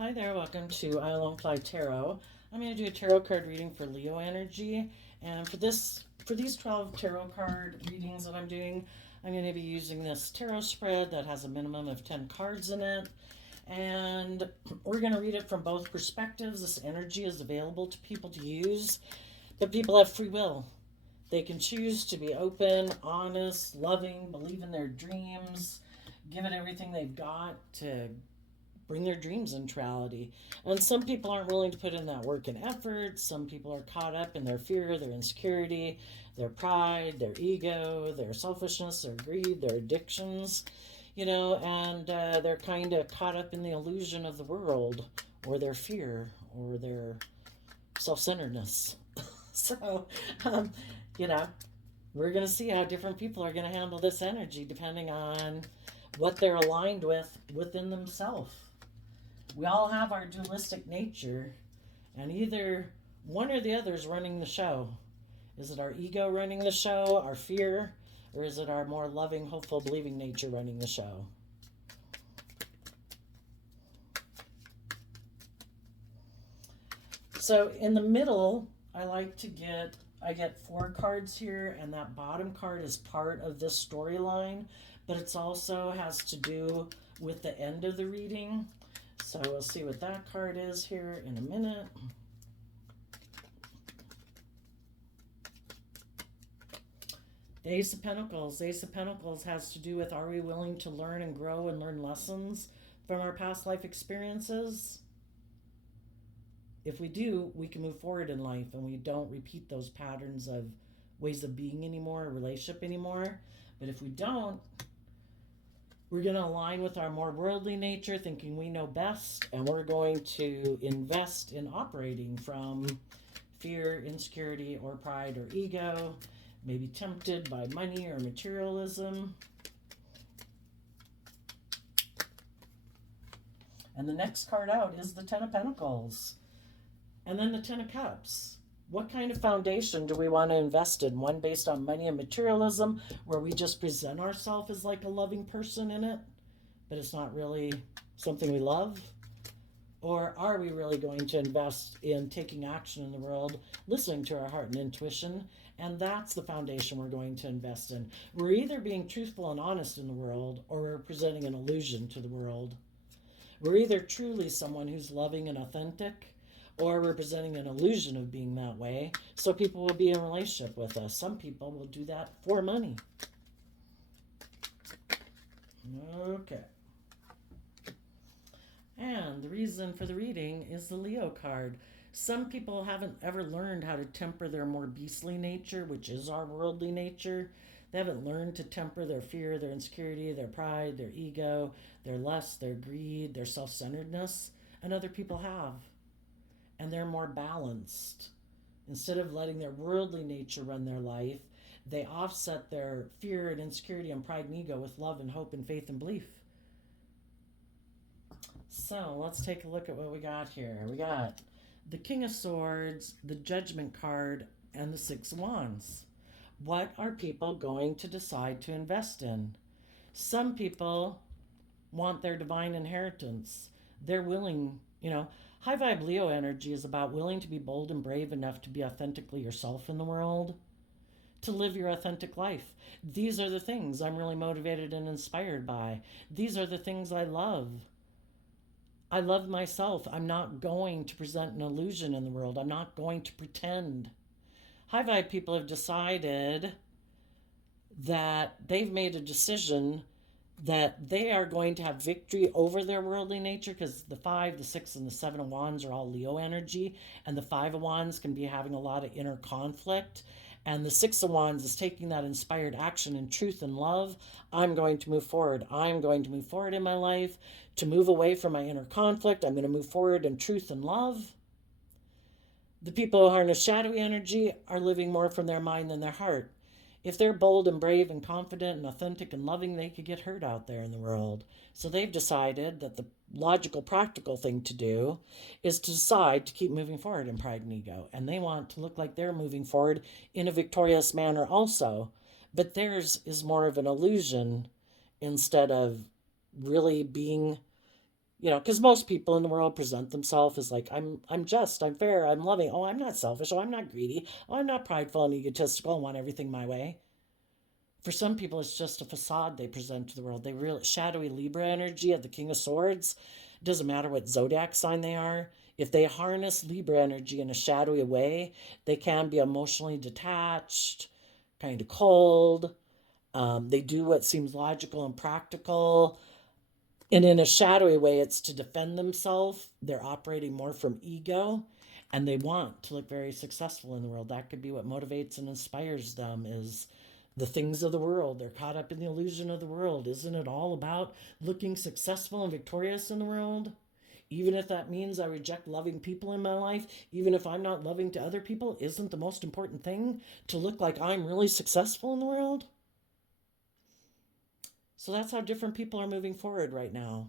Hi there, welcome to I Alone Fly Tarot. I'm going to do a tarot card reading for Leo energy, and for these 12 tarot card readings that I'm doing, I'm going to be using this tarot spread that has a minimum of 10 cards in it, and we're going to read it from both perspectives. This energy is available to people to use, but people have free will. They can choose to be open, honest, loving, believe in their dreams, give it everything they've got to bring their dreams into reality. And some people aren't willing to put in that work and effort. Some people are caught up in their fear, their insecurity, their pride, their ego, their selfishness, their greed, their addictions, and they're kind of caught up in the illusion of the world or their fear or their self centeredness. so, um, you know, we're going to see how different people are going to handle this energy depending on what they're aligned with within themselves. We all have our dualistic nature, and either one or the other is running the show. Is it our ego running the show, our fear, or is it our more loving, hopeful, believing nature running the show? So in the middle, I get 4 cards here, and that bottom card is part of this storyline, but it's also has to do with the end of the reading. So we'll see what that card is here in a minute. The Ace of Pentacles. The Ace of Pentacles has to do with, are we willing to learn and grow and learn lessons from our past life experiences? If we do, we can move forward in life and we don't repeat those patterns of ways of being anymore, a relationship anymore. But if we don't, we're going to align with our more worldly nature, thinking we know best, and we're going to invest in operating from fear, insecurity, or pride or ego, maybe tempted by money or materialism. And the next card out is the Ten of Pentacles. And then the Ten of Cups. What kind of foundation do we want to invest in? One based on money and materialism, where we just present ourselves as like a loving person in it, but it's not really something we love? Or are we really going to invest in taking action in the world, listening to our heart and intuition? And that's the foundation we're going to invest in. We're either being truthful and honest in the world, or we're presenting an illusion to the world. We're either truly someone who's loving and authentic, or we're presenting an illusion of being that way, so people will be in a relationship with us. Some people will do that for money. Okay. And the reason for the reading is the Leo card. Some people haven't ever learned how to temper their more beastly nature, which is our worldly nature. They haven't learned to temper their fear, their insecurity, their pride, their ego, their lust, their greed, their self centeredness. And other people have. And they're more balanced. Instead of letting their worldly nature run their life, they offset their fear and insecurity and pride and ego with love and hope and faith and belief. So let's take a look at what we got here. We got the King of Swords, the Judgment card, and the Six of Wands. What are people going to decide to invest in? Some people want their divine inheritance. They're willing, high vibe Leo energy is about willing to be bold and brave enough to be authentically yourself in the world, to live your authentic life. These are the things I'm really motivated and inspired by. These are the things I love. I love myself. I'm not going to present an illusion in the world. I'm not going to pretend. High vibe people have decided that they've made a decision that they are going to have victory over their worldly nature, because the 5, the 6, and the 7 of Wands are all Leo energy, and the 5 of Wands can be having a lot of inner conflict. And the 6 of Wands is taking that inspired action in truth and love. I'm going to move forward. I'm going to move forward in my life to move away from my inner conflict. I'm going to move forward in truth and love. The people who harness shadowy energy are living more from their mind than their heart. If they're bold and brave and confident and authentic and loving, they could get hurt out there in the world. So they've decided that the logical, practical thing to do is to decide to keep moving forward in pride and ego. And they want to look like they're moving forward in a victorious manner also. But theirs is more of an illusion instead of really being, Because most people in the world present themselves as like, I'm just, I'm fair, I'm loving. Oh, I'm not selfish. Oh, I'm not greedy. Oh, I'm not prideful and egotistical and want everything my way. For some people, it's just a facade they present to the world. They real shadowy Libra energy of the King of Swords. It doesn't matter what zodiac sign they are. If they harness Libra energy in a shadowy way, they can be emotionally detached, kind of cold. They do what seems logical and practical. And in a shadowy way, it's to defend themselves. They're operating more from ego and they want to look very successful in the world. That could be what motivates and inspires them is the things of the world. They're caught up in the illusion of the world. Isn't it all about looking successful and victorious in the world? Even if that means I reject loving people in my life, even if I'm not loving to other people, isn't the most important thing to look like I'm really successful in the world? So that's how different people are moving forward right now.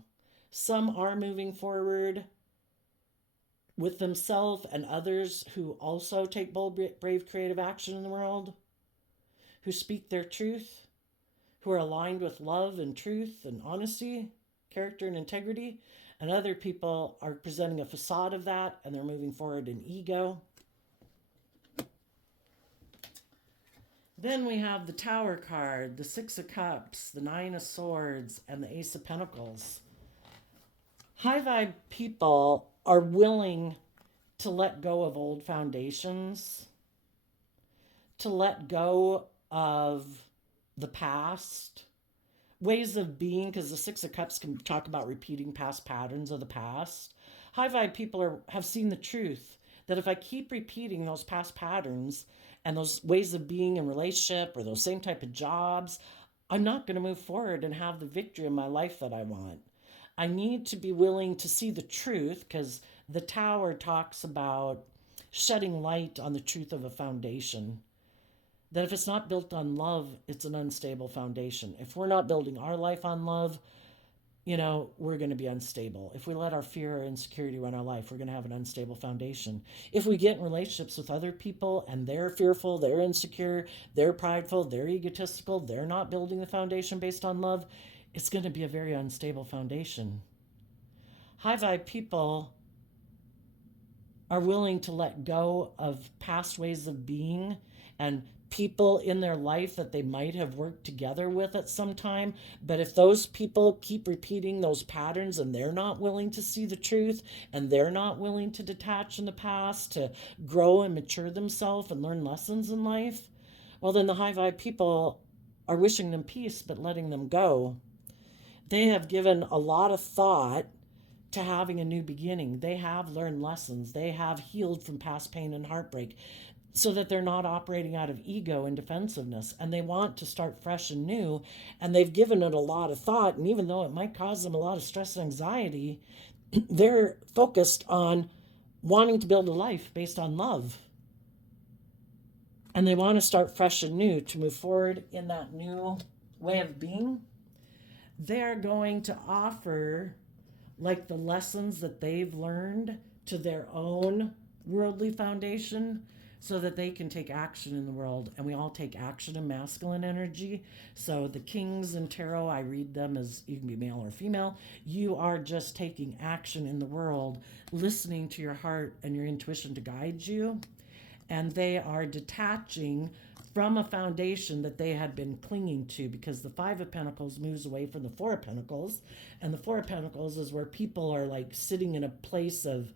Some are moving forward with themselves and others who also take bold, brave, creative action in the world, who speak their truth, who are aligned with love and truth and honesty, character and integrity. And other people are presenting a facade of that and they're moving forward in ego. Then we have the Tower card, the Six of Cups, the Nine of Swords, and the Ace of Pentacles. High vibe people are willing to let go of old foundations, to let go of the past, ways of being, because the Six of Cups can talk about repeating past patterns of the past. High vibe people have seen the truth that if I keep repeating those past patterns and those ways of being in relationship or those same type of jobs, I'm not going to move forward and have the victory in my life that I want. I need to be willing to see the truth because the Tower talks about shedding light on the truth of a foundation. That if it's not built on love, it's an unstable foundation. If we're not building our life on love, we're going to be unstable. If we let our fear or insecurity run our life, we're going to have an unstable foundation. If we get in relationships with other people and they're fearful, they're insecure, they're prideful, they're egotistical, they're not building the foundation based on love, it's going to be a very unstable foundation. High vibe people are willing to let go of past ways of being and people in their life that they might have worked together with at some time. But if those people keep repeating those patterns and they're not willing to see the truth and they're not willing to detach in the past, to grow and mature themselves and learn lessons in life, well, then the high vibe people are wishing them peace but letting them go. They have given a lot of thought to having a new beginning. They have learned lessons. They have healed from past pain and heartbreak so that they're not operating out of ego and defensiveness. And they want to start fresh and new. And they've given it a lot of thought. And even though it might cause them a lot of stress and anxiety, they're focused on wanting to build a life based on love. And they want to start fresh and new to move forward in that new way of being. They're going to offer like the lessons that they've learned to their own worldly foundation so that they can take action in the world. And we all take action in masculine energy. So the kings in tarot, I read them as you can be male or female. You are just taking action in the world, listening to your heart and your intuition to guide you. And they are detaching from a foundation that they had been clinging to, because the Five of Pentacles moves away from the Four of Pentacles. And the Four of Pentacles is where people are like sitting in a place of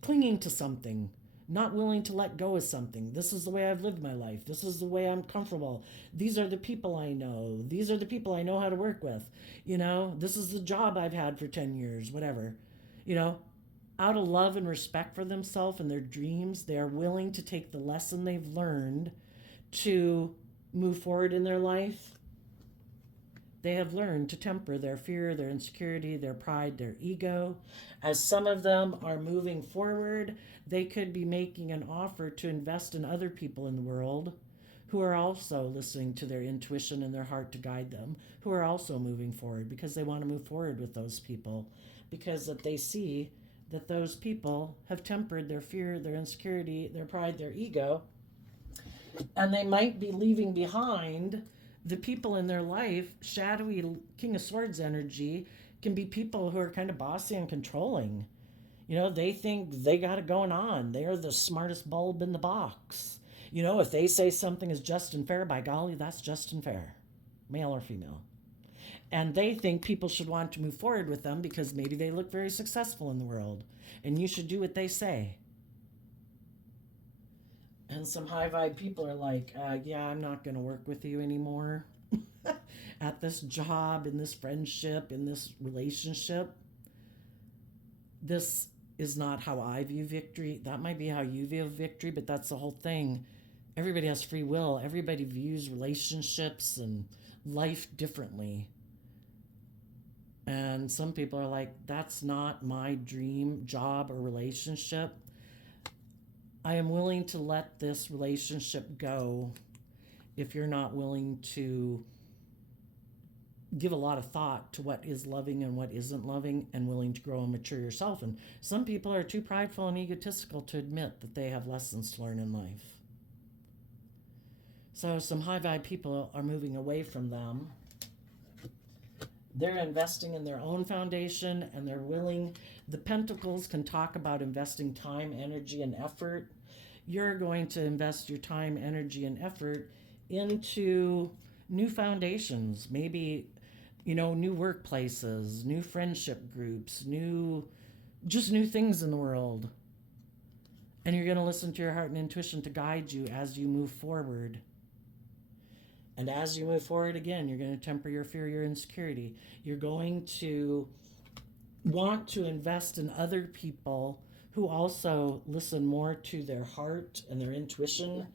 clinging to something, not willing to let go of something. This is the way I've lived my life. This is the way I'm comfortable. These are the people I know. These are the people I know how to work with. This is the job I've had for 10 years, whatever. Out of love and respect for themselves and their dreams, they are willing to take the lesson they've learned to move forward in their life. They have learned to temper their fear, their insecurity, their pride, their ego. As some of them are moving forward, they could be making an offer to invest in other people in the world who are also listening to their intuition and their heart to guide them, who are also moving forward because they want to move forward with those people, because that they see that those people have tempered their fear, their insecurity, their pride, their ego, and they might be leaving behind the people in their life. Shadowy King of Swords energy can be people who are kind of bossy and controlling. They think they got it going on. They're the smartest bulb in the box. If they say something is just and fair, by golly, that's just and fair, male or female. And they think people should want to move forward with them because maybe they look very successful in the world. And you should do what they say. And some high vibe people are like, yeah, I'm not going to work with you anymore at this job, in this friendship, in this relationship. This is not how I view victory. That might be how you view victory, but that's the whole thing. Everybody has free will. Everybody views relationships and life differently. And some people are like, that's not my dream job or relationship. I am willing to let this relationship go if you're not willing to give a lot of thought to what is loving and what isn't loving, and willing to grow and mature yourself. And some people are too prideful and egotistical to admit that they have lessons to learn in life. So some high vibe people are moving away from them. They're investing in their own foundation, and they're willing. The Pentacles can talk about investing time, energy, and effort. You're going to invest your time, energy, and effort into new foundations, maybe, new workplaces, new friendship groups, new things in the world. And you're going to listen to your heart and intuition to guide you as you move forward. And as you move forward, again, you're going to temper your fear, your insecurity. You're going to want to invest in other people who also listen more to their heart and their intuition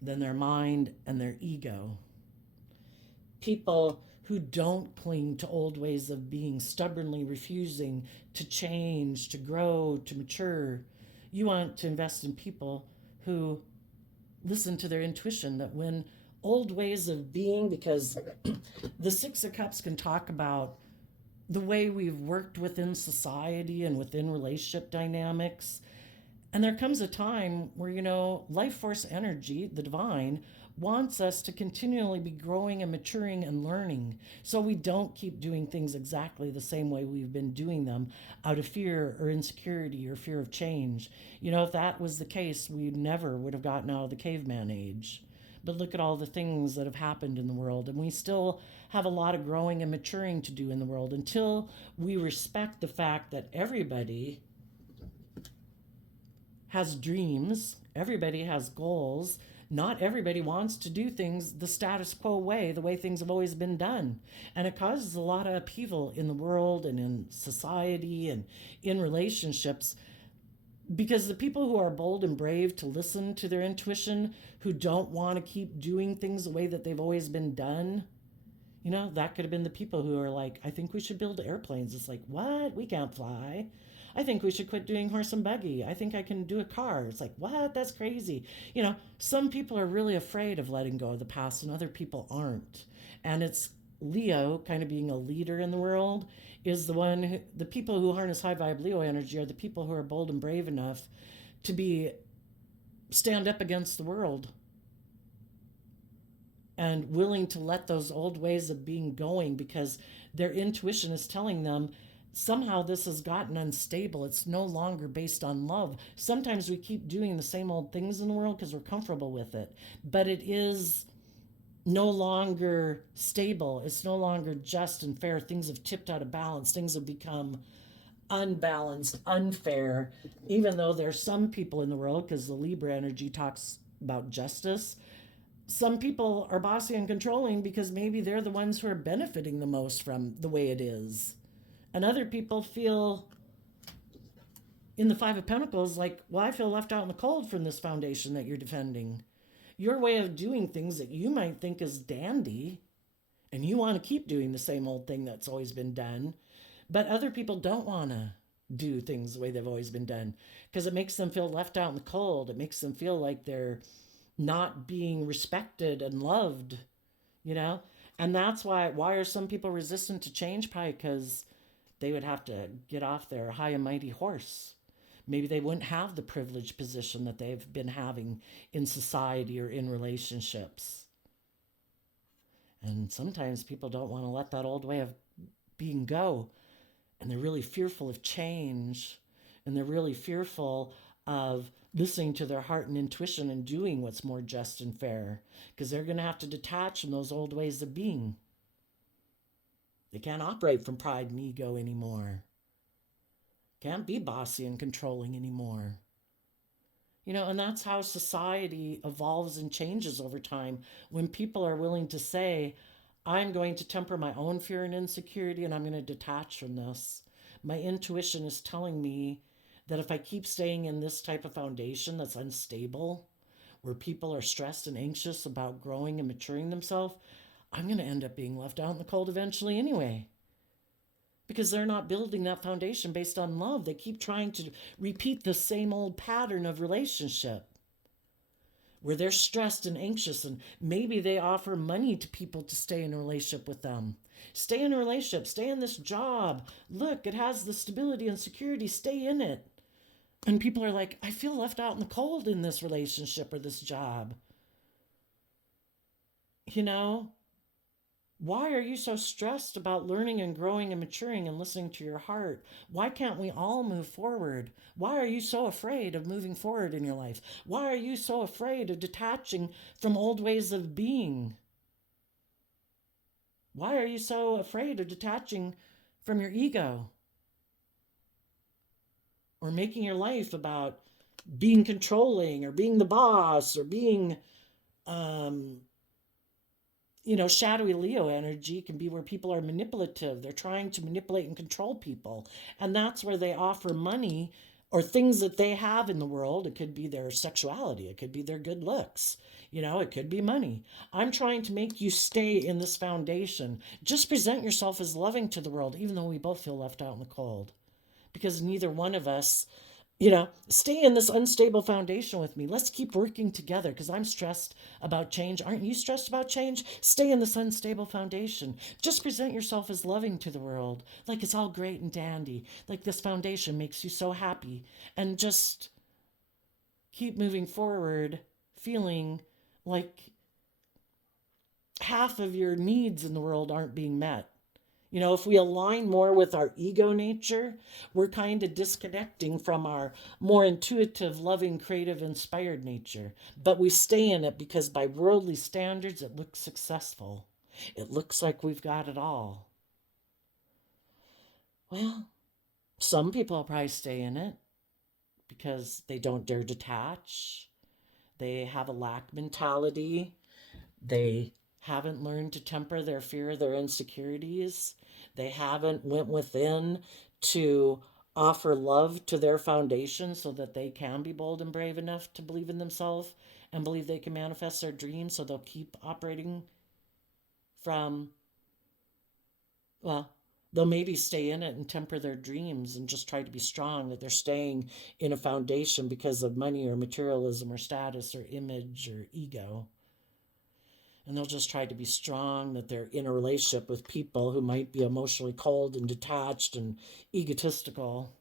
than their mind and their ego. People who don't cling to old ways of being, stubbornly refusing to change, to grow, to mature. You want to invest in people who listen to their intuition, that when old ways of being, because the Six of Cups can talk about the way we've worked within society and within relationship dynamics. And there comes a time where, life force energy, the divine, wants us to continually be growing and maturing and learning, so we don't keep doing things exactly the same way we've been doing them out of fear or insecurity or fear of change. If that was the case, we never would have gotten out of the caveman age. But look at all the things that have happened in the world, and we still have a lot of growing and maturing to do in the world until we respect the fact that everybody has dreams, everybody has goals. Not everybody wants to do things the status quo way, the way things have always been done. And it causes a lot of upheaval in the world and in society and in relationships, because the people who are bold and brave to listen to their intuition, who don't want to keep doing things the way that they've always been done, that could have been the people who are like, I think we should build airplanes. It's like, what? We can't fly. I think we should quit doing horse and buggy. I think I can do a car. It's like, what? That's crazy. Some people are really afraid of letting go of the past and other people aren't. And it's Leo, kind of being a leader in the world, is the people who harness high vibe Leo energy are the people who are bold and brave enough to stand up against the world and willing to let those old ways of being going, because their intuition is telling them somehow this has gotten unstable. It's no longer based on love. Sometimes we keep doing the same old things in the world because we're comfortable with it, but it is no longer stable. It's no longer just and fair. Things have tipped out of balance. Things have become unbalanced, unfair, even though there's some people in the world, because the Libra energy talks about justice. Some people are bossy and controlling because maybe they're the ones who are benefiting the most from the way it is. And other people feel, in the Five of Pentacles, like, well, I feel left out in the cold from this foundation that you're defending. Your way of doing things that you might think is dandy, and you want to keep doing the same old thing that's always been done, but other people don't want to do things the way they've always been done because it makes them feel left out in the cold. It makes them feel like they're not being respected and loved, And that's why are some people resistant to change? Probably because they would have to get off their high and mighty horse. Maybe they wouldn't have the privileged position that they've been having in society or in relationships. And sometimes people don't want to let that old way of being go. And they're really fearful of change. And they're really fearful of listening to their heart and intuition and doing what's more just and fair, because they're going to have to detach from those old ways of being. They can't operate from pride and ego anymore. Can't be bossy and controlling anymore. And that's how society evolves and changes over time, when people are willing to say, I'm going to temper my own fear and insecurity, and I'm going to detach from this. My intuition is telling me that if I keep staying in this type of foundation that's unstable, where people are stressed and anxious about growing and maturing themselves, I'm going to end up being left out in the cold eventually anyway. Because they're not building that foundation based on love. They keep trying to repeat the same old pattern of relationship where they're stressed and anxious, and maybe they offer money to people to stay in a relationship with them. Stay in a relationship, stay in this job. Look, it has the stability and security, stay in it. And people are like, I feel left out in the cold in this relationship or this job. Why are you so stressed about learning and growing and maturing and listening to your heart? Why can't we all move forward? Why are you so afraid of moving forward in your life? Why are you so afraid of detaching from old ways of being? Why are you so afraid of detaching from your ego? Or making your life about being controlling or being the boss or being shadowy Leo energy can be where people are manipulative. They're trying to manipulate and control people. And that's where they offer money or things that they have in the world. It could be their sexuality, it could be their good looks, it could be money. I'm trying to make you stay in this foundation. Just present yourself as loving to the world, even though we both feel left out in the cold. Because neither one of us stay in this unstable foundation with me. Let's keep working together because I'm stressed about change. Aren't you stressed about change? Stay in this unstable foundation. Just present yourself as loving to the world, like it's all great and dandy, like this foundation makes you so happy. And just keep moving forward, feeling like half of your needs in the world aren't being met. If we align more with our ego nature, we're kind of disconnecting from our more intuitive, loving, creative, inspired nature. But we stay in it because by worldly standards, it looks successful. It looks like we've got it all. Well, some people will probably stay in it because they don't dare detach. They have a lack mentality. They haven't learned to temper their fear, their insecurities. They haven't went within to offer love to their foundation so that they can be bold and brave enough to believe in themselves and believe they can manifest their dreams. So they'll keep operating from, well, they'll maybe stay in it and temper their dreams and just try to be strong, that they're staying in a foundation because of money or materialism or status or image or ego. And they'll just try to be strong, that they're in a relationship with people who might be emotionally cold and detached and egotistical,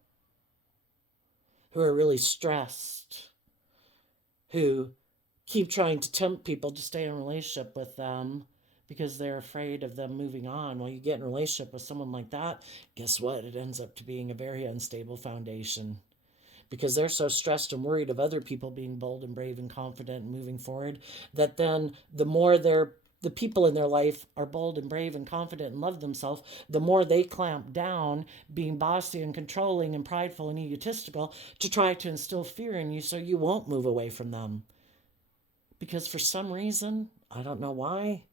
who are really stressed, who keep trying to tempt people to stay in a relationship with them because they're afraid of them moving on. Well, you get in a relationship with someone like that, guess what? It ends up to being a very unstable foundation. Because they're so stressed and worried of other people being bold and brave and confident and moving forward, that then the more the people in their life are bold and brave and confident and love themselves, the more they clamp down, being bossy and controlling and prideful and egotistical, to try to instill fear in you so you won't move away from them. Because for some reason, I don't know why,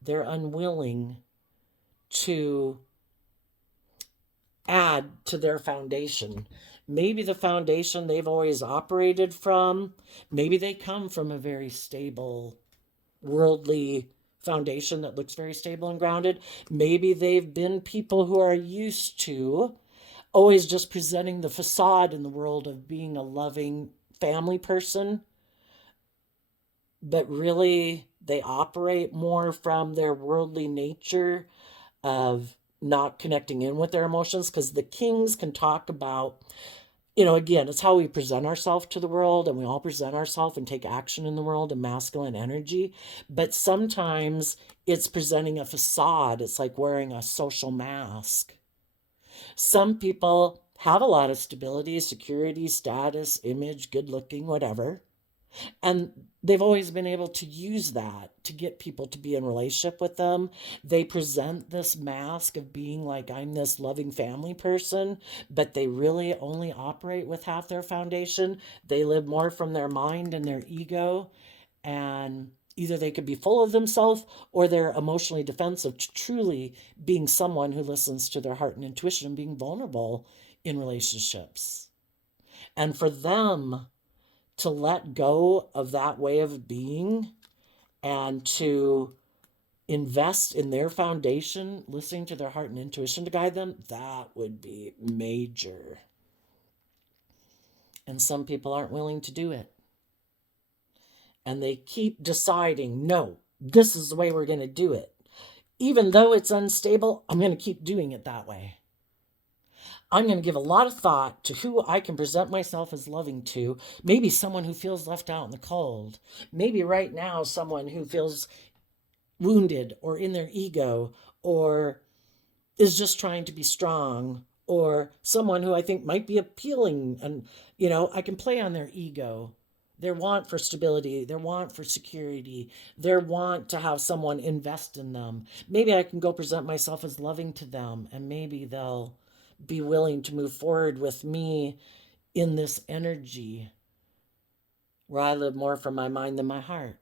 they're unwilling to add to their foundation. Maybe the foundation they've always operated from, maybe they come from a very stable, worldly foundation that looks very stable and grounded. Maybe they've been people who are used to always just presenting the facade in the world of being a loving family person, but really they operate more from their worldly nature of not connecting in with their emotions. Because the kings can talk about, again, it's how we present ourselves to the world, and we all present ourselves and take action in the world in masculine energy. But sometimes it's presenting a facade. It's like wearing a social mask. Some people have a lot of stability, security, status, image, good looking, whatever. And they've always been able to use that to get people to be in relationship with them. They present this mask of being like, I'm this loving family person, but they really only operate with half their foundation. They live more from their mind and their ego. And either they could be full of themselves or they're emotionally defensive to truly being someone who listens to their heart and intuition and being vulnerable in relationships. And for them, to let go of that way of being and to invest in their foundation, listening to their heart and intuition to guide them, that would be major. And some people aren't willing to do it. And they keep deciding, no, this is the way we're going to do it. Even though it's unstable, I'm going to keep doing it that way. I'm going to give a lot of thought to who I can present myself as loving to. Maybe someone who feels left out in the cold. Maybe right now, someone who feels wounded or in their ego or is just trying to be strong, or someone who I think might be appealing. And, I can play on their ego, their want for stability, their want for security, their want to have someone invest in them. Maybe I can go present myself as loving to them, and maybe they'll be willing to move forward with me in this energy where I live more from my mind than my heart,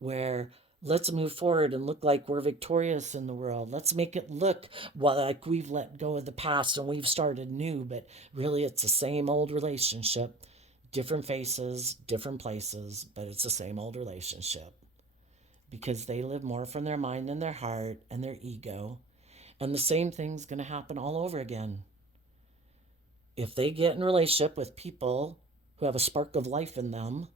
where let's move forward and look like we're victorious in the world. Let's make it look like we've let go of the past and we've started new, but really it's the same old relationship, different faces, different places, but it's the same old relationship because they live more from their mind than their heart and their ego. And the same thing's going to happen all over again. If they get in a relationship with people who have a spark of life in them,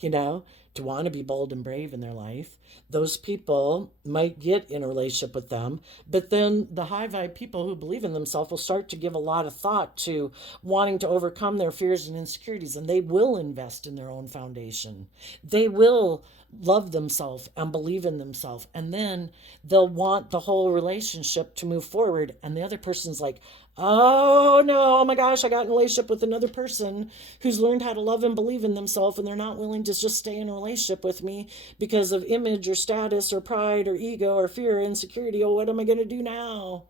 to want to be bold and brave in their life, those people might get in a relationship with them. But then the high vibe people who believe in themselves will start to give a lot of thought to wanting to overcome their fears and insecurities, and they will invest in their own foundation. They will love themselves and believe in themselves, and then they'll want the whole relationship to move forward, and the other person's like, oh no, oh my gosh, I got in a relationship with another person who's learned how to love and believe in themselves, and they're not willing to just stay in a relationship with me because of image or status or pride or ego or fear or insecurity. Oh, what am I going to do now?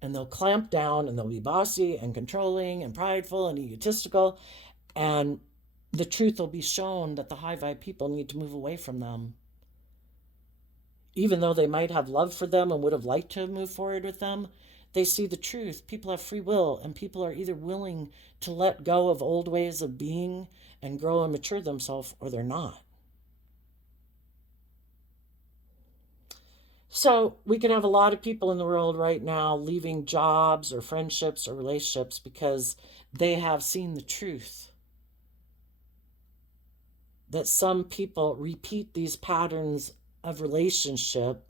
And they'll clamp down and they'll be bossy and controlling and prideful and egotistical. And the truth will be shown that the high vibe people need to move away from them. Even though they might have love for them and would have liked to move forward with them, they see the truth. People have free will, and people are either willing to let go of old ways of being and grow and mature themselves, or they're not. So we can have a lot of people in the world right now leaving jobs or friendships or relationships because they have seen the truth. That some people repeat these patterns of relationship,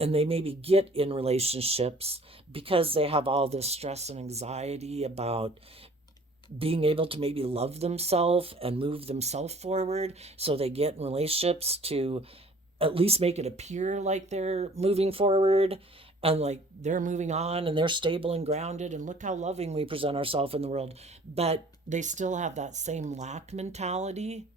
and they maybe get in relationships because they have all this stress and anxiety about being able to maybe love themselves and move themselves forward. So they get in relationships to at least make it appear like they're moving forward and like they're moving on and they're stable and grounded and look how loving we present ourselves in the world. But they still have that same lack mentality,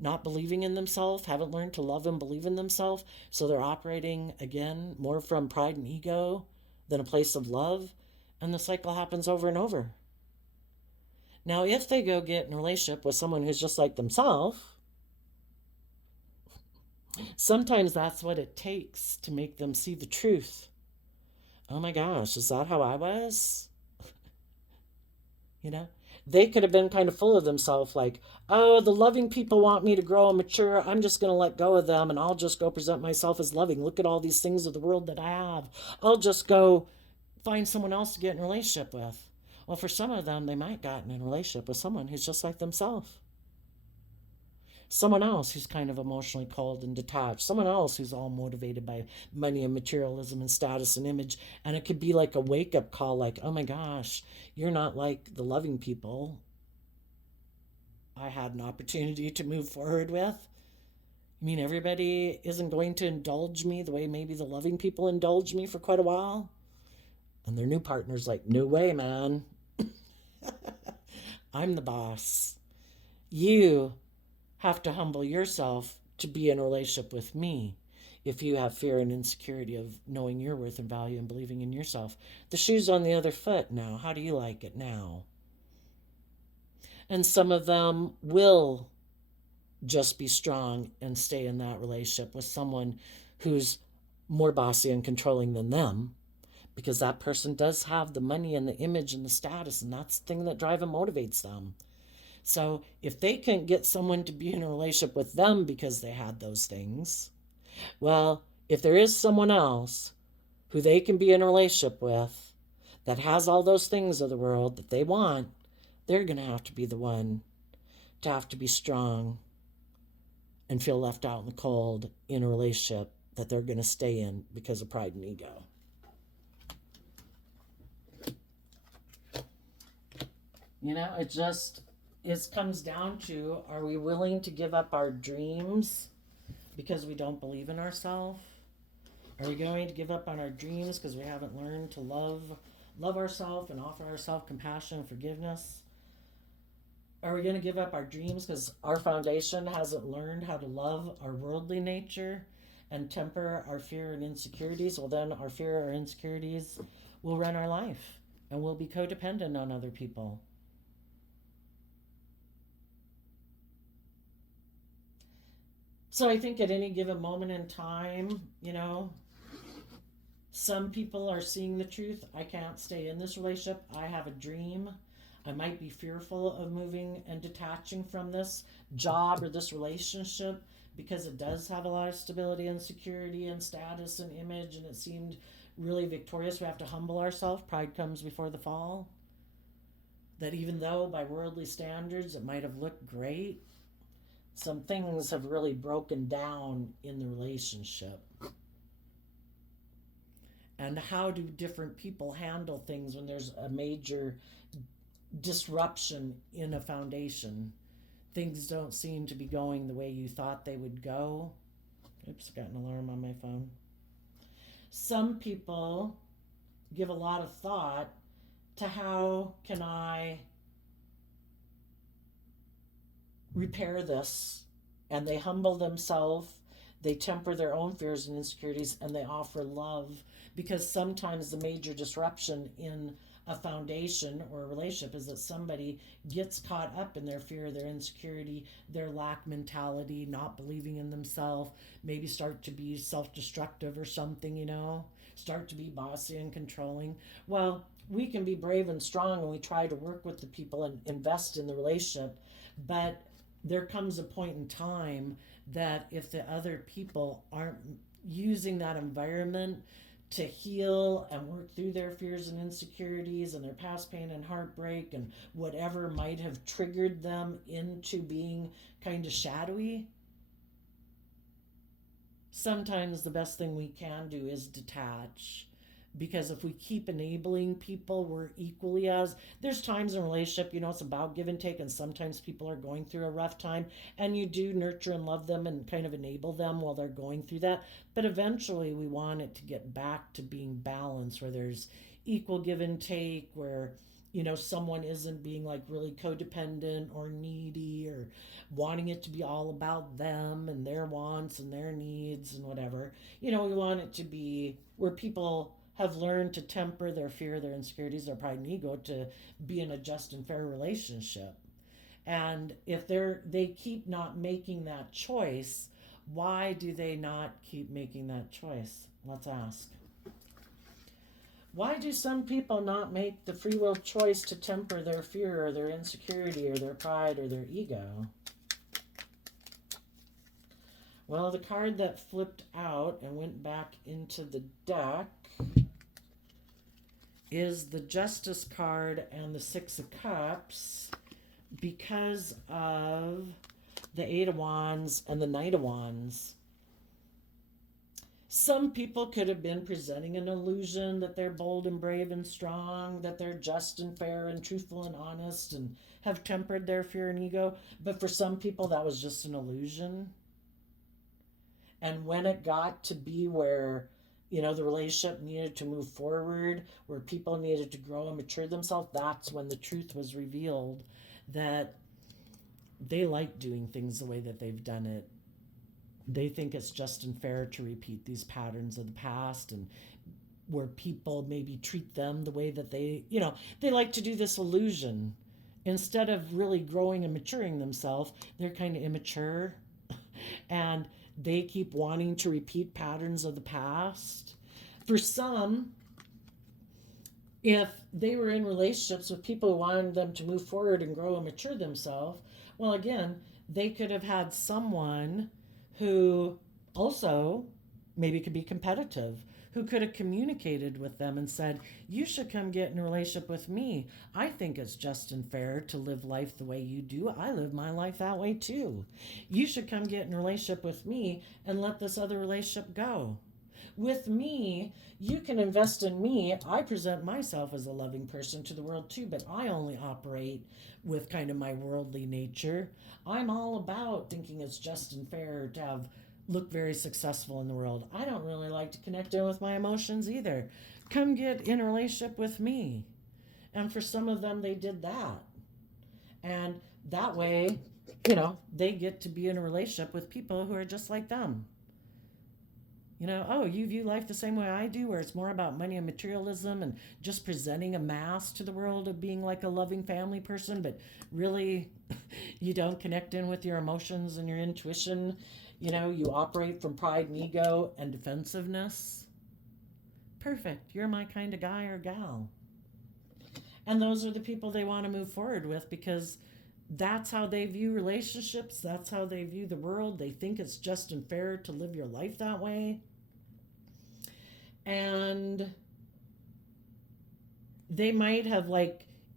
not believing in themselves, haven't learned to love and believe in themselves. So they're operating again more from pride and ego than a place of love. And the cycle happens over and over. Now, if they go get in a relationship with someone who's just like themselves, sometimes that's what it takes to make them see the truth. Oh my gosh, is that how I was? They could have been kind of full of themselves, like, oh, the loving people want me to grow and mature. I'm just going to let go of them and I'll just go present myself as loving. Look at all these things of the world that I have. I'll just go find someone else to get in a relationship with. Well, for some of them, they might gotten in a relationship with someone who's just like themselves. Someone else who's kind of emotionally cold and detached. Someone else who's all motivated by money and materialism and status and image. And it could be like a wake-up call, like, oh my gosh, you're not like the loving people I had an opportunity to move forward with. You mean everybody isn't going to indulge me the way maybe the loving people indulge me for quite a while? And their new partner's like, no way, man. I'm the boss. You have to humble yourself to be in a relationship with me if you have fear and insecurity of knowing your worth and value and believing in yourself. The shoe's on the other foot now. How do you like it now? And some of them will just be strong and stay in that relationship with someone who's more bossy and controlling than them, because that person does have the money and the image and the status, and that's the thing that drives and motivates them. So if they couldn't get someone to be in a relationship with them because they had those things, well, if there is someone else who they can be in a relationship with that has all those things of the world that they want, they're going to have to be the one to have to be strong and feel left out in the cold in a relationship that they're going to stay in because of pride and ego. It comes down to, are we willing to give up our dreams because we don't believe in ourselves? Are we going to give up on our dreams because we haven't learned to love ourselves and offer ourselves compassion and forgiveness? Are we going to give up our dreams because our foundation hasn't learned how to love our worldly nature and temper our fear and insecurities? Well, then our fear or insecurities will run our life and we'll be codependent on other people. So I think at any given moment in time, some people are seeing the truth. I can't stay in this relationship. I have a dream. I might be fearful of moving and detaching from this job or this relationship because it does have a lot of stability and security and status and image, and it seemed really victorious. We have to humble ourselves. Pride comes before the fall. That even though by worldly standards it might have looked great, some things have really broken down in the relationship. And how do different people handle things when there's a major disruption in a foundation? Things don't seem to be going the way you thought they would go. Oops, got an alarm on my phone. Some people give a lot of thought to how can I repair this, and they humble themselves, they temper their own fears and insecurities, and they offer love, because sometimes the major disruption in a foundation or a relationship is that somebody gets caught up in their fear, their insecurity, their lack mentality, not believing in themselves, maybe start to be self-destructive or something, start to be bossy and controlling. Well, we can be brave and strong and we try to work with the people and invest in the relationship, but there comes a point in time that if the other people aren't using that environment to heal and work through their fears and insecurities and their past pain and heartbreak and whatever might have triggered them into being kind of shadowy, sometimes the best thing we can do is detach. Because if we keep enabling people, we're equally as, there's times in a relationship, it's about give and take, and sometimes people are going through a rough time, and you do nurture and love them and kind of enable them while they're going through that. But eventually we want it to get back to being balanced, where there's equal give and take, where someone isn't being like really codependent or needy or wanting it to be all about them and their wants and their needs and whatever. We want it to be where people have learned to temper their fear, their insecurities, their pride and ego to be in a just and fair relationship. And if they keep not making that choice, why do they not keep making that choice? Let's ask. Why do some people not make the free will choice to temper their fear or their insecurity or their pride or their ego? Well, the card that flipped out and went back into the deck is the Justice card and the Six of Cups, because of the Eight of Wands and the Knight of Wands. Some people could have been presenting an illusion that they're bold and brave and strong, that they're just and fair and truthful and honest and have tempered their fear and ego. But for some people, that was just an illusion. And when it got to be where, the relationship needed to move forward, where people needed to grow and mature themselves, that's when the truth was revealed that they like doing things the way that they've done it. They think it's just and fair to repeat these patterns of the past, and where people maybe treat them the way that they like to do this illusion. Instead of really growing and maturing themselves, they're kind of immature and they keep wanting to repeat patterns of the past. For some, if they were in relationships with people who wanted them to move forward and grow and mature themselves, well, again, they could have had someone who also maybe could be competitive, who could have communicated with them and said, you should come get in a relationship with me. I think it's just and fair to live life the way you do. I live my life that way too. You should come get in a relationship with me and let this other relationship go. With me, you can invest in me. I present myself as a loving person to the world too, but I only operate with kind of my worldly nature. I'm all about thinking it's just and fair to look very successful in the world. I don't really like to connect in with my emotions either. Come get in a relationship with me. And for some of them, they did that. And that way, they get to be in a relationship with people who are just like them. Oh, you view life the same way I do, where it's more about money and materialism and just presenting a mask to the world of being like a loving family person, but really you don't connect in with your emotions and your intuition. You operate from pride and ego and defensiveness. Perfect. You're my kind of guy or gal. And those are the people they want to move forward with because that's how they view relationships. That's how they view the world. They think it's just and fair to live your life that way. And they might have,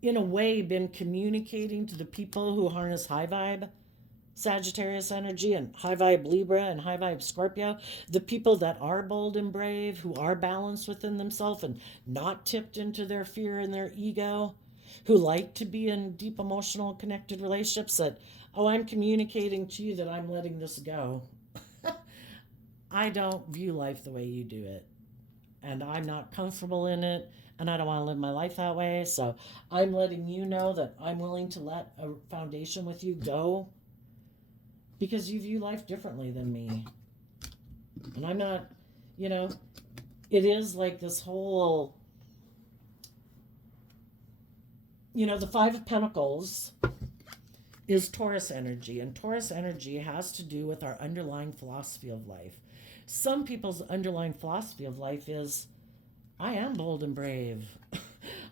in a way, been communicating to the people who harness high vibe Sagittarius energy and high vibe Libra and high vibe Scorpio, the people that are bold and brave, who are balanced within themselves and not tipped into their fear and their ego, who like to be in deep emotional connected relationships, that, oh, I'm communicating to you that I'm letting this go. I don't view life the way you do it, and I'm not comfortable in it, and I don't want to live my life that way, so I'm letting you know that I'm willing to let a foundation with you go because you view life differently than me. And I'm not, it is like this whole, the Five of Pentacles is Taurus energy, and Taurus energy has to do with our underlying philosophy of life. Some people's underlying philosophy of life is, I am bold and brave.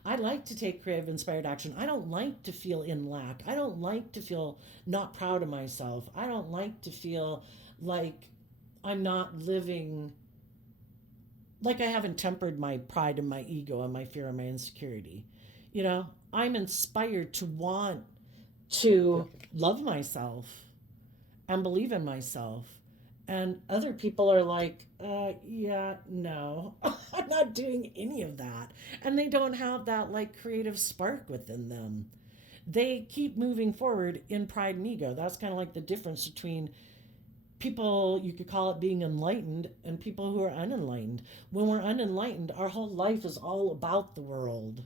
I like to take creative, inspired action. I don't like to feel in lack. I don't like to feel not proud of myself. I don't like to feel like I'm not living, like I haven't tempered my pride and my ego and my fear and my insecurity. I'm inspired to want to love myself and believe in myself. And other people are like, yeah, no, I'm not doing any of that. And they don't have that creative spark within them. They keep moving forward in pride and ego. That's kind of like the difference between people, you could call it being enlightened, and people who are unenlightened. When we're unenlightened, our whole life is all about the world,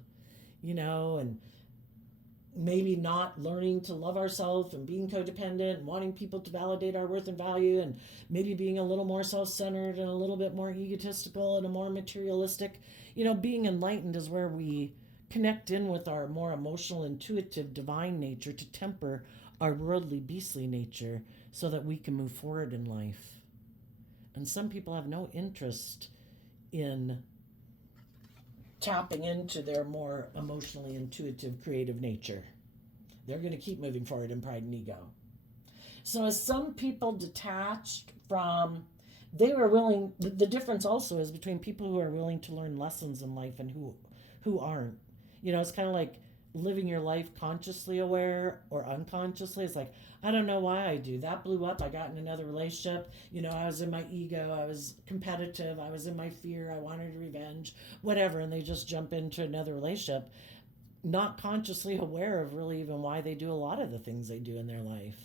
and maybe not learning to love ourselves and being codependent and wanting people to validate our worth and value, and maybe being a little more self-centered and a little bit more egotistical and a more materialistic. Being enlightened is where we connect in with our more emotional, intuitive, divine nature to temper our worldly, beastly nature so that we can move forward in life. And some people have no interest in tapping into their more emotionally intuitive, creative nature. They're going to keep moving forward in pride and ego. So as some people detached from, they were willing, the difference also is between people who are willing to learn lessons in life and who aren't. It's kind of like living your life consciously aware or unconsciously. It's like, I don't know why I do. That blew up. I got in another relationship. I was in my ego. I was competitive. I was in my fear. I wanted revenge, whatever. And they just jump into another relationship, not consciously aware of really even why they do a lot of the things they do in their life.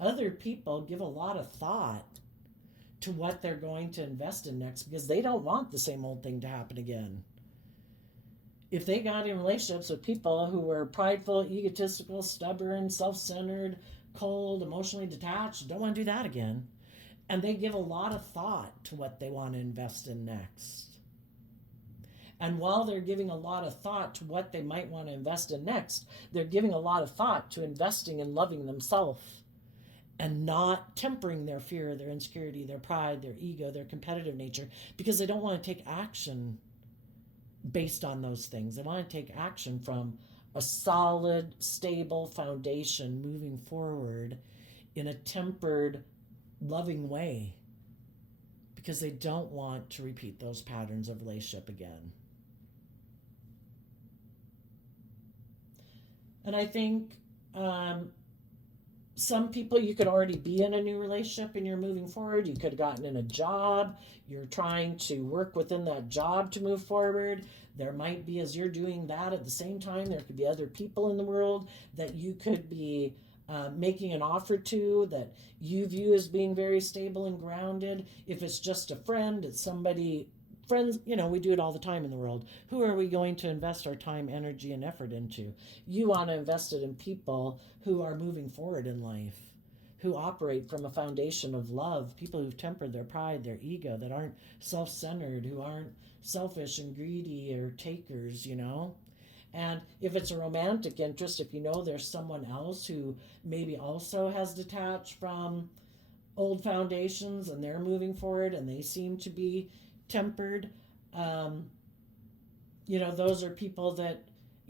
Other people give a lot of thought to what they're going to invest in next, because they don't want the same old thing to happen again. If they got in relationships with people who were prideful, egotistical, stubborn, self-centered, cold, emotionally detached, don't want to do that again. And they give a lot of thought to what they want to invest in next. And while they're giving a lot of thought to what they might want to invest in next, they're giving a lot of thought to investing in loving themselves and not tempering their fear, their insecurity, their pride, their ego, their competitive nature, because they don't want to take action based on those things. They want to take action from a solid, stable foundation moving forward in a tempered, loving way, because they don't want to repeat those patterns of relationship again. And I think some people, you could already be in a new relationship and you're moving forward. You could have gotten in a job. You're trying to work within that job to move forward. There might be, as you're doing that at the same time, there could be other people in the world that you could be making an offer to that you view as being very stable and grounded. If it's just a friend, it's somebody, friends, we do it all the time in the world. Who are we going to invest our time, energy, and effort into? You want to invest it in people who are moving forward in life, who operate from a foundation of love, people who've tempered their pride, their ego, that aren't self-centered, who aren't selfish and greedy or takers, And if it's a romantic interest, if there's someone else who maybe also has detached from old foundations and they're moving forward and they seem to be tempered, those are people that,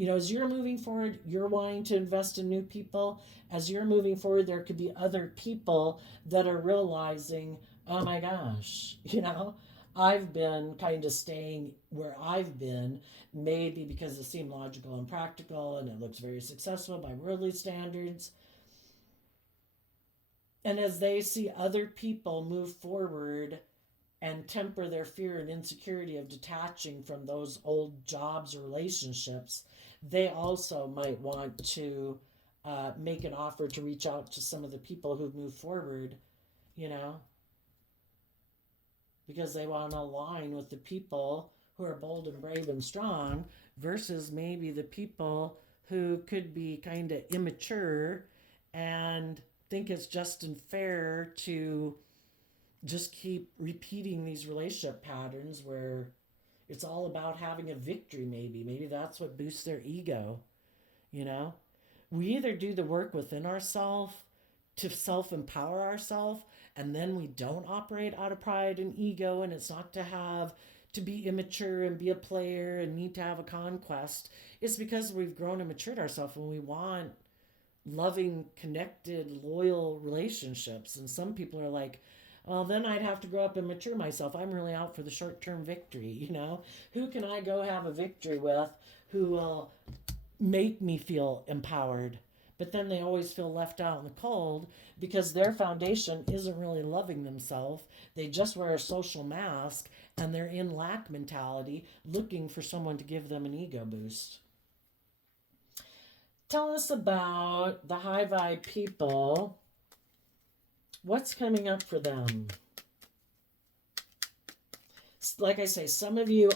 as you're moving forward, you're wanting to invest in new people. As you're moving forward, there could be other people that are realizing, oh my gosh, I've been kind of staying where I've been, maybe because it seemed logical and practical and it looks very successful by worldly standards. And as they see other people move forward and temper their fear and insecurity of detaching from those old jobs or relationships, they also might want to make an offer to reach out to some of the people who've moved forward, because they want to align with the people who are bold and brave and strong versus maybe the people who could be kind of immature and think it's just and fair to just keep repeating these relationship patterns where it's all about having a victory. Maybe that's what boosts their ego. We either do the work within ourselves to self-empower ourselves, and then we don't operate out of pride and ego, and it's not to be immature and be a player and need to have a conquest. It's because we've grown and matured ourselves and we want loving, connected, loyal relationships. And some people are like, well, then I'd have to grow up and mature myself. I'm really out for the short-term victory, Who can I go have a victory with who will make me feel empowered? But then they always feel left out in the cold because their foundation isn't really loving themselves. They just wear a social mask and they're in lack mentality, looking for someone to give them an ego boost. Tell us about the high vibe people. What's coming up for them? Like I say, some of you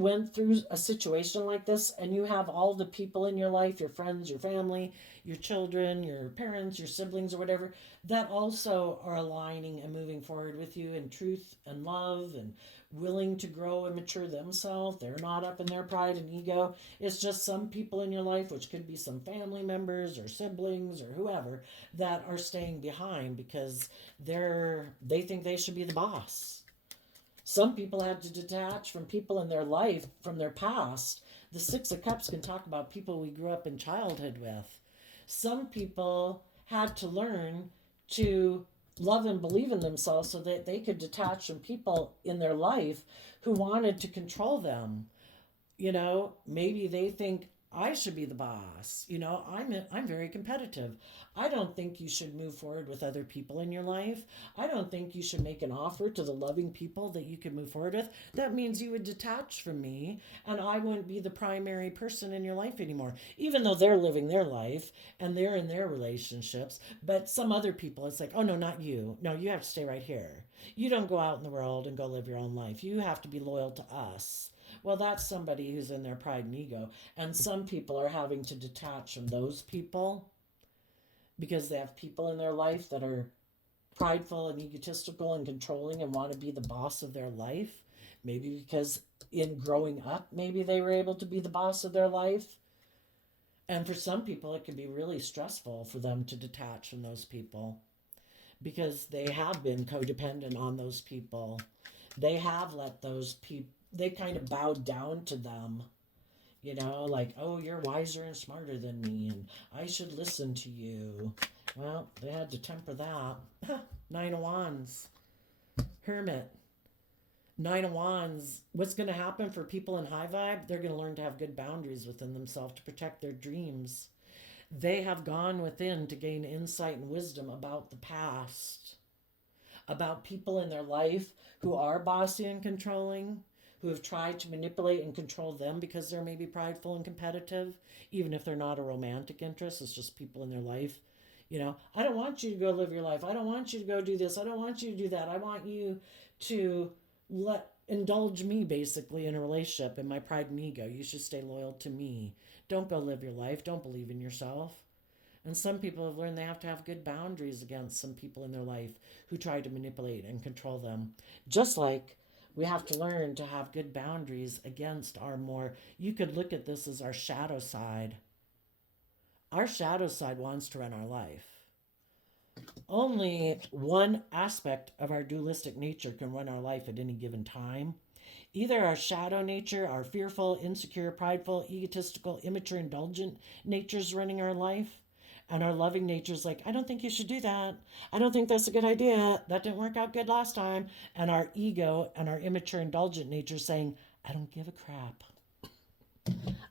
went through a situation like this and you have all the people in your life, your friends, your family, your children, your parents, your siblings, or whatever, that also are aligning and moving forward with you in truth and love and willing to grow and mature themselves. They're not up in their pride and ego. It's just some people in your life, which could be some family members or siblings or whoever, that are staying behind because they think they should be the boss. Some people had to detach from people in their life, from their past. The Six of Cups can talk about people we grew up in childhood with. Some people had to learn to love and believe in themselves so that they could detach from people in their life who wanted to control them. Maybe they think I should be the boss. I'm very competitive. I don't think you should move forward with other people in your life. I don't think you should make an offer to the loving people that you can move forward with. That means you would detach from me and I wouldn't be the primary person in your life anymore. Even though they're living their life and they're in their relationships, but some other people it's like, "Oh no, not you. No, you have to stay right here. You don't go out in the world and go live your own life. You have to be loyal to us." Well, that's somebody who's in their pride and ego. And some people are having to detach from those people because they have people in their life that are prideful and egotistical and controlling and want to be the boss of their life. Maybe because in growing up, maybe they were able to be the boss of their life. And for some people, it can be really stressful for them to detach from those people because they have been codependent on those people. They have let those people, they kind of bowed down to them, like, "Oh, you're wiser and smarter than me, and I should listen to you." Well, they had to temper that. Nine of Wands, Hermit. Nine of Wands, what's going to happen for people in high vibe? They're going to learn to have good boundaries within themselves to protect their dreams. They have gone within to gain insight and wisdom about the past, about people in their life who are bossy and controlling, who have tried to manipulate and control them because they're maybe prideful and competitive, even if they're not a romantic interest. It's just people in their life. "I don't want you to go live your life. I don't want you to go do this. I don't want you to do that. I want you to indulge me basically in a relationship in my pride and ego. You should stay loyal to me. Don't go live your life. Don't believe in yourself." And some people have learned they have to have good boundaries against some people in their life who try to manipulate and control them. Just like we have to learn to have good boundaries against you could look at this as our shadow side. Our shadow side wants to run our life. Only one aspect of our dualistic nature can run our life at any given time. Either our shadow nature, our fearful, insecure, prideful, egotistical, immature, indulgent nature is running our life, and our loving nature is like, "I don't think you should do that. I don't think that's a good idea. That didn't work out good last time." And our ego and our immature, indulgent nature saying, "I don't give a crap.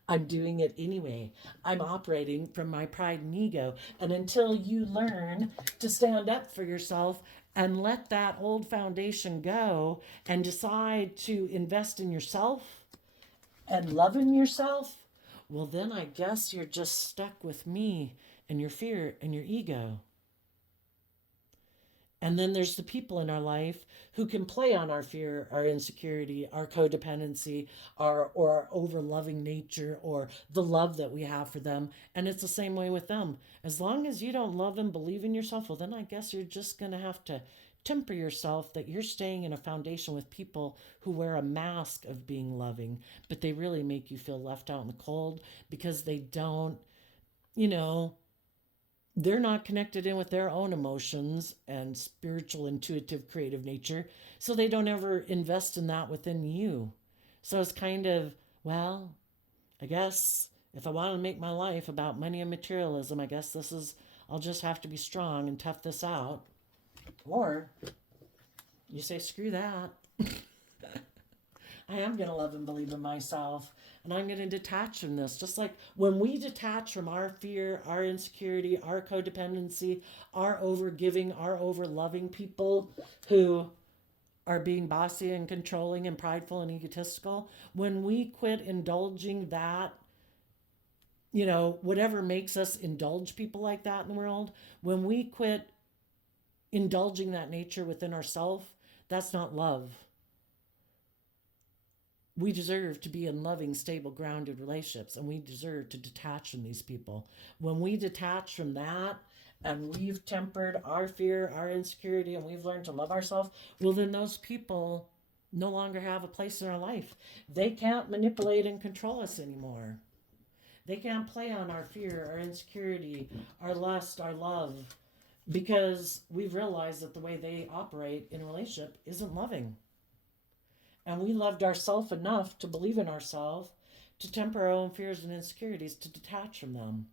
I'm doing it anyway. I'm operating from my pride and ego." And until you learn to stand up for yourself and let that old foundation go and decide to invest in yourself and love in yourself, well, then I guess you're just stuck with me and your fear and your ego. And then there's the people in our life who can play on our fear, our insecurity, our codependency, our over loving nature, or the love that we have for them. And it's the same way with them. As long as you don't love and believe in yourself, well, then I guess you're just going to have to temper yourself that you're staying in a foundation with people who wear a mask of being loving, but they really make you feel left out in the cold because they don't, you know, they're not connected in with their own emotions and spiritual, intuitive, creative nature. So they don't ever invest in that within you. So it's kind of, well, I guess if I want to make my life about money and materialism, I guess I'll just have to be strong and tough this out. Or you say, "Screw that. I am going to love and believe in myself. And I'm going to detach from this." Just like when we detach from our fear, our insecurity, our codependency, our over giving, our over loving people who are being bossy and controlling and prideful and egotistical, when we quit indulging that, whatever makes us indulge people like that in the world, when we quit indulging that nature within ourselves, that's not love. We deserve to be in loving, stable, grounded relationships, and we deserve to detach from these people. When we detach from that and we've tempered our fear, our insecurity, and we've learned to love ourselves, well, then those people no longer have a place in our life. They can't manipulate and control us anymore. They can't play on our fear, our insecurity, our lust, our love, because we've realized that the way they operate in a relationship isn't loving. And we loved ourselves enough to believe in ourselves, to temper our own fears and insecurities, to detach from them.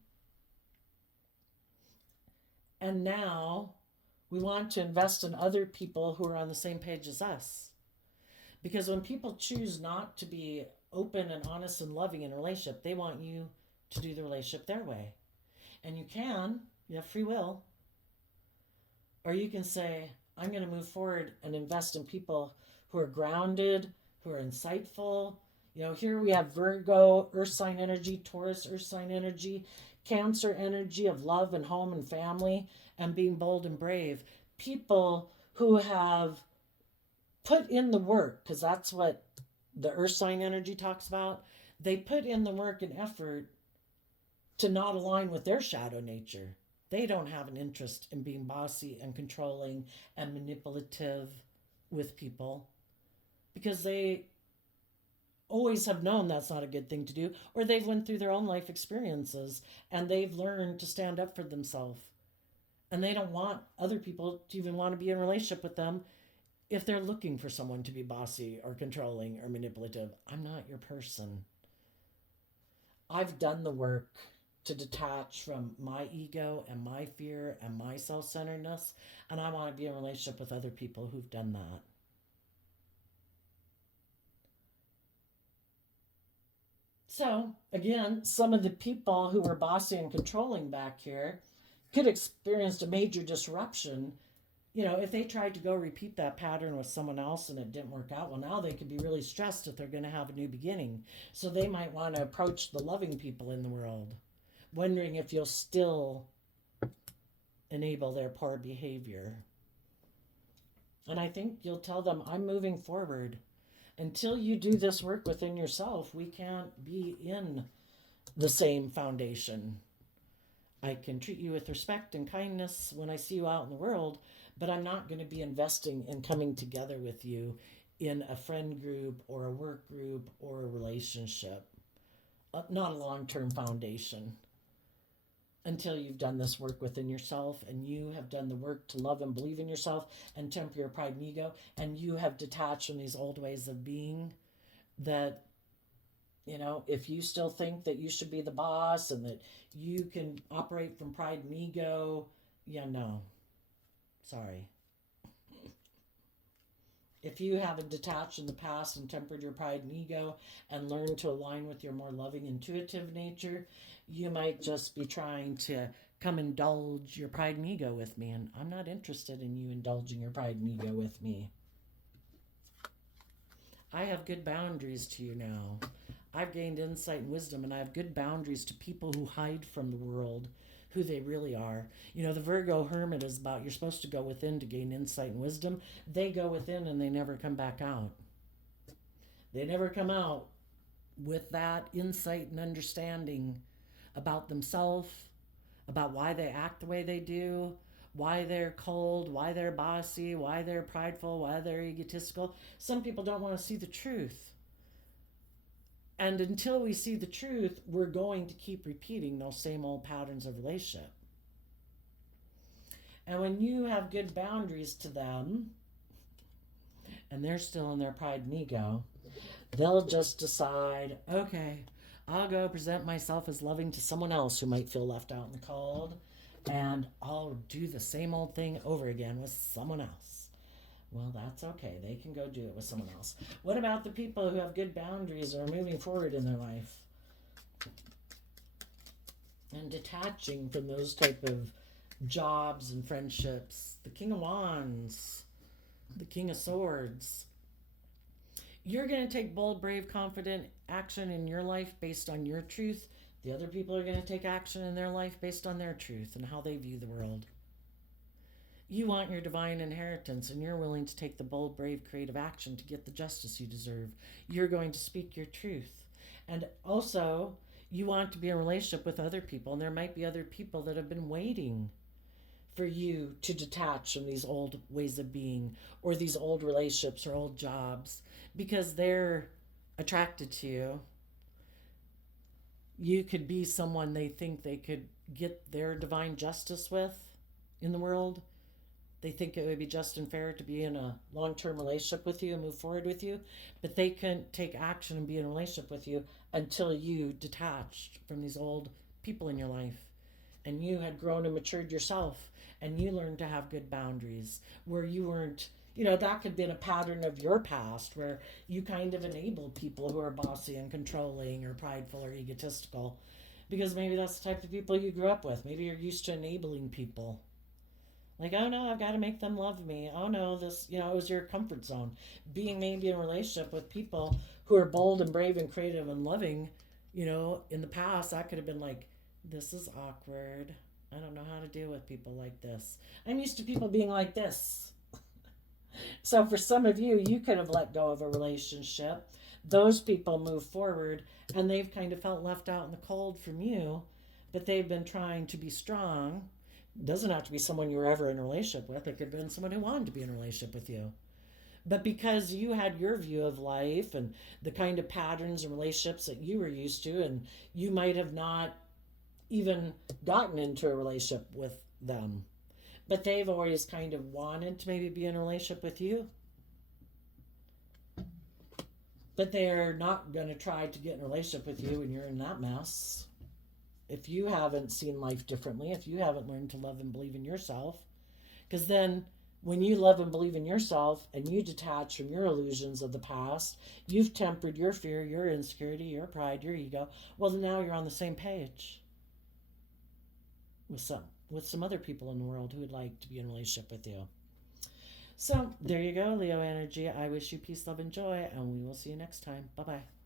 And now we want to invest in other people who are on the same page as us. Because when people choose not to be open and honest and loving in a relationship, they want you to do the relationship their way. And you have free will, or you can say, I'm going to move forward and invest in people who are grounded, who are insightful. Here we have Virgo, earth sign energy, Taurus, earth sign energy, Cancer energy of love and home and family, and being bold and brave. People who have put in the work, because that's what the earth sign energy talks about. They put in the work and effort to not align with their shadow nature. They don't have an interest in being bossy and controlling and manipulative with people because they always have known that's not a good thing to do, or they've went through their own life experiences and they've learned to stand up for themselves. And they don't want other people to even want to be in a relationship with them if they're looking for someone to be bossy or controlling or manipulative. I'm not your person. I've done the work to detach from my ego and my fear and my self-centeredness, and I want to be in a relationship with other people who've done that. So, again, some of the people who were bossy and controlling back here could experience a major disruption. If they tried to go repeat that pattern with someone else and it didn't work out, well, now they could be really stressed if they're going to have a new beginning. So they might want to approach the loving people in the world, wondering if you'll still enable their poor behavior. And I think you'll tell them, I'm moving forward. Until you do this work within yourself, we can't be in the same foundation. I can treat you with respect and kindness when I see you out in the world, but I'm not going to be investing in coming together with you in a friend group or a work group or a relationship. Not a long-term foundation. Until you've done this work within yourself and you have done the work to love and believe in yourself and temper your pride and ego, and you have detached from these old ways of being that, if you still think that you should be the boss and that you can operate from pride and ego, no. Sorry. If you haven't detached in the past and tempered your pride and ego and learned to align with your more loving, intuitive nature, you might just be trying to come indulge your pride and ego with me, and I'm not interested in you indulging your pride and ego with me. I have good boundaries to you now. I've gained insight and wisdom, and I have good boundaries to people who hide from the world who they really are. The Virgo hermit is about you're supposed to go within to gain insight and wisdom. They go within and they never come back out. They never come out with that insight and understanding about themselves, about why they act the way they do, why they're cold, why they're bossy, why they're prideful, why they're egotistical. Some people don't want to see the truth. And until we see the truth, we're going to keep repeating those same old patterns of relationship. And when you have good boundaries to them, and they're still in their pride and ego, they'll just decide, okay, I'll go present myself as loving to someone else who might feel left out in the cold, and I'll do the same old thing over again with someone else. Well, that's okay. They can go do it with someone else. What about the people who have good boundaries or are moving forward in their life and detaching from those type of jobs and friendships? The King of Wands, the King of Swords. You're going to take bold, brave, confident action in your life based on your truth. The other people are going to take action in their life based on their truth and how they view the world. You want your divine inheritance, and you're willing to take the bold, brave, creative action to get the justice you deserve. You're going to speak your truth. And also, you want to be in a relationship with other people, and there might be other people that have been waiting for you to detach from these old ways of being or these old relationships or old jobs because they're attracted to you. You could be someone they think they could get their divine justice with in the world. They think it would be just and fair to be in a long-term relationship with you and move forward with you, but they couldn't take action and be in a relationship with you until you detached from these old people in your life and you had grown and matured yourself and you learned to have good boundaries where you weren't, that could have been a pattern of your past where you kind of enabled people who are bossy and controlling or prideful or egotistical because maybe that's the type of people you grew up with. Maybe you're used to enabling people. Like, oh no, I've got to make them love me. Oh no, this, it was your comfort zone. Being maybe in a relationship with people who are bold and brave and creative and loving, in the past, that could have been like, this is awkward. I don't know how to deal with people like this. I'm used to people being like this. So for some of you, you could have let go of a relationship. Those people move forward and they've kind of felt left out in the cold from you, but they've been trying to be strong. It doesn't have to be someone you were ever in a relationship with. It could have been someone who wanted to be in a relationship with you. But because you had your view of life and the kind of patterns and relationships that you were used to, and you might have not even gotten into a relationship with them, but they've always kind of wanted to maybe be in a relationship with you, but they're not going to try to get in a relationship with you when you're in that mess. If you haven't seen life differently, if you haven't learned to love and believe in yourself, because then when you love and believe in yourself and you detach from your illusions of the past, you've tempered your fear, your insecurity, your pride, your ego. Well, then now you're on the same page with some other people in the world who would like to be in a relationship with you. So there you go, Leo energy. I wish you peace, love, and joy, and we will see you next time. Bye-bye.